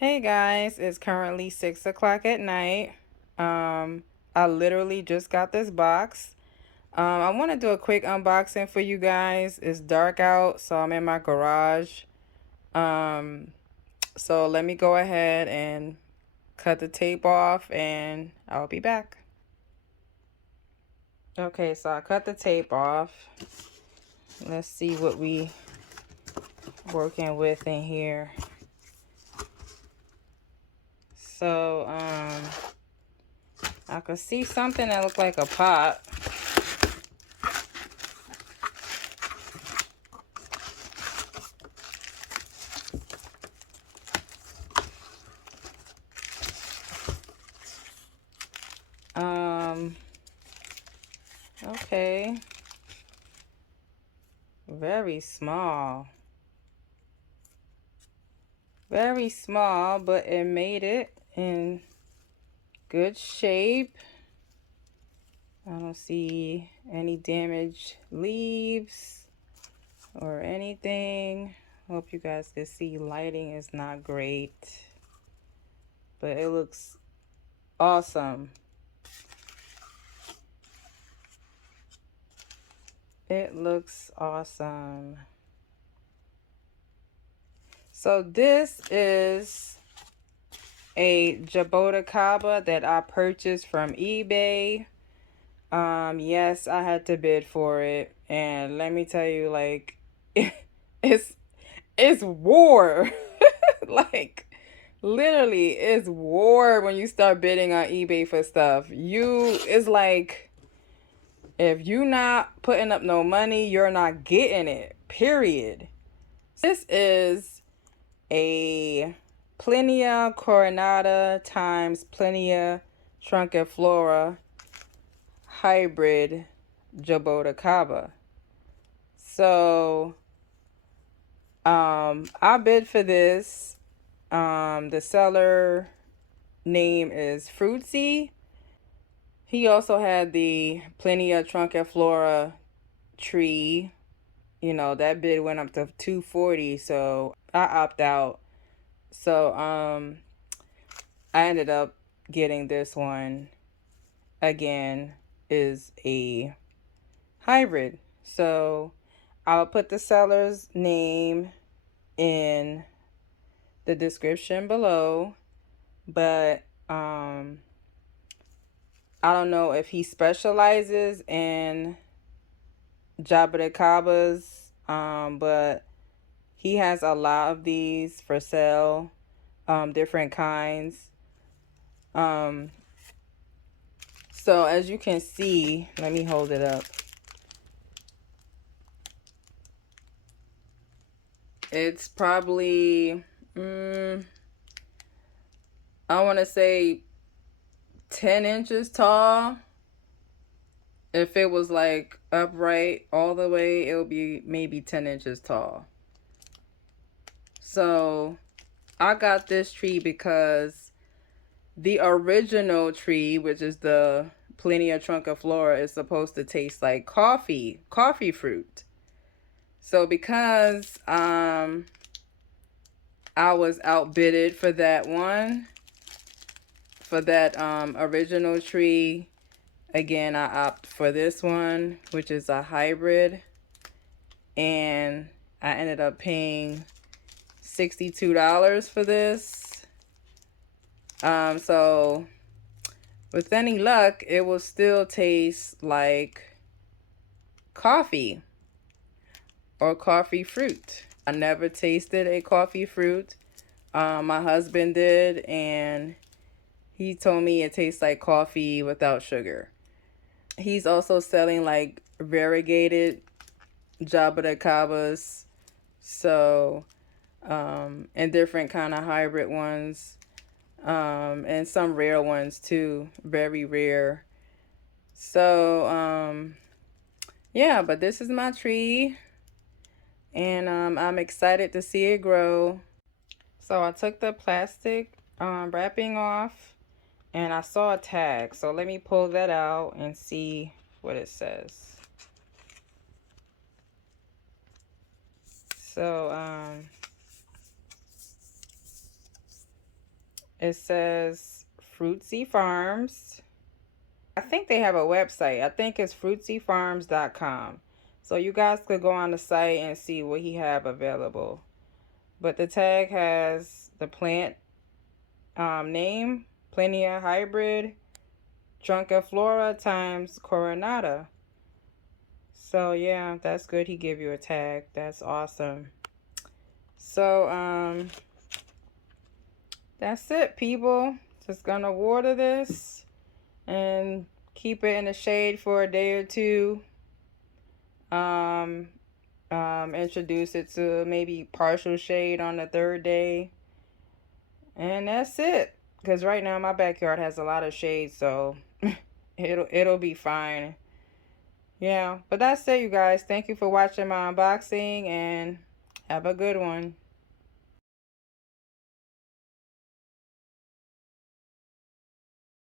Hey guys, it's currently 6 o'clock at night. I literally just got this box. I want to do a quick unboxing for you guys. It's dark out, so I'm in my garage. Um, so let me go ahead and cut the tape off and I'll be back. Okay, so I cut the tape off. Let's see what we working with in here. So, I could see something that looked like a pot. Okay. Very small. Very small, but it made it in good shape. I don't see any damaged leaves or anything. Hope you guys can see. Lighting is not great, but it looks awesome. It looks awesome. So this is a Jaboticaba that I purchased from eBay. Yes, I had to bid for it, and let me tell you, like, it's it's war. Like, literally, it's war when you start bidding on eBay for stuff. It's like, if you not putting up no money, you're not getting it, period. This is a Plinia coronata times Plinia trunciflora hybrid Jaboticaba. So, I bid for this. The seller name is Fruitsy. He also had the Plinia trunciflora tree. You know, that bid went up to $240, so I opt out. So, I ended up getting this one. Again, is a hybrid. So I'll put the seller's name in the description below, but I don't know if he specializes in Jaboticabas, but he has a lot of these for sale, different kinds. So as you can see, let me hold it up. It's probably, I want to say 10 inches tall. If it was like upright all the way, it would be maybe 10 inches tall. So I got this tree because the original tree, which is the Plinia trunciflora, is supposed to taste like coffee fruit. So because I was outbidded for that one, for that original tree, again, I opt for this one, which is a hybrid. And I ended up paying $62 for this. So with any luck, it will still taste like coffee or coffee fruit. I never tasted a coffee fruit. My husband did, and he told me it tastes like coffee without sugar. He's also selling like variegated Jaboticabas, so and different kind of hybrid ones, and some rare ones too, very rare. So yeah, but this is my tree, and I'm excited to see it grow. So I took the plastic wrapping off, and I saw a tag, so let me pull that out and see what it says. So It says Fruitsy Farms. I think they have a website. I think it's fruitsyfarms.com. So you guys could go on the site and see what he have available. But the tag has the plant name, Plenia hybrid, Trunciflora times coronata. So yeah, that's good. He give you a tag. That's awesome. So that's it, people. Just gonna water this and keep it in the shade for a day or two. Introduce it to maybe partial shade on the third day. And that's it. Because right now my backyard has a lot of shade, so it'll be fine. Yeah, but that's it, you guys. Thank you for watching my unboxing, and have a good one.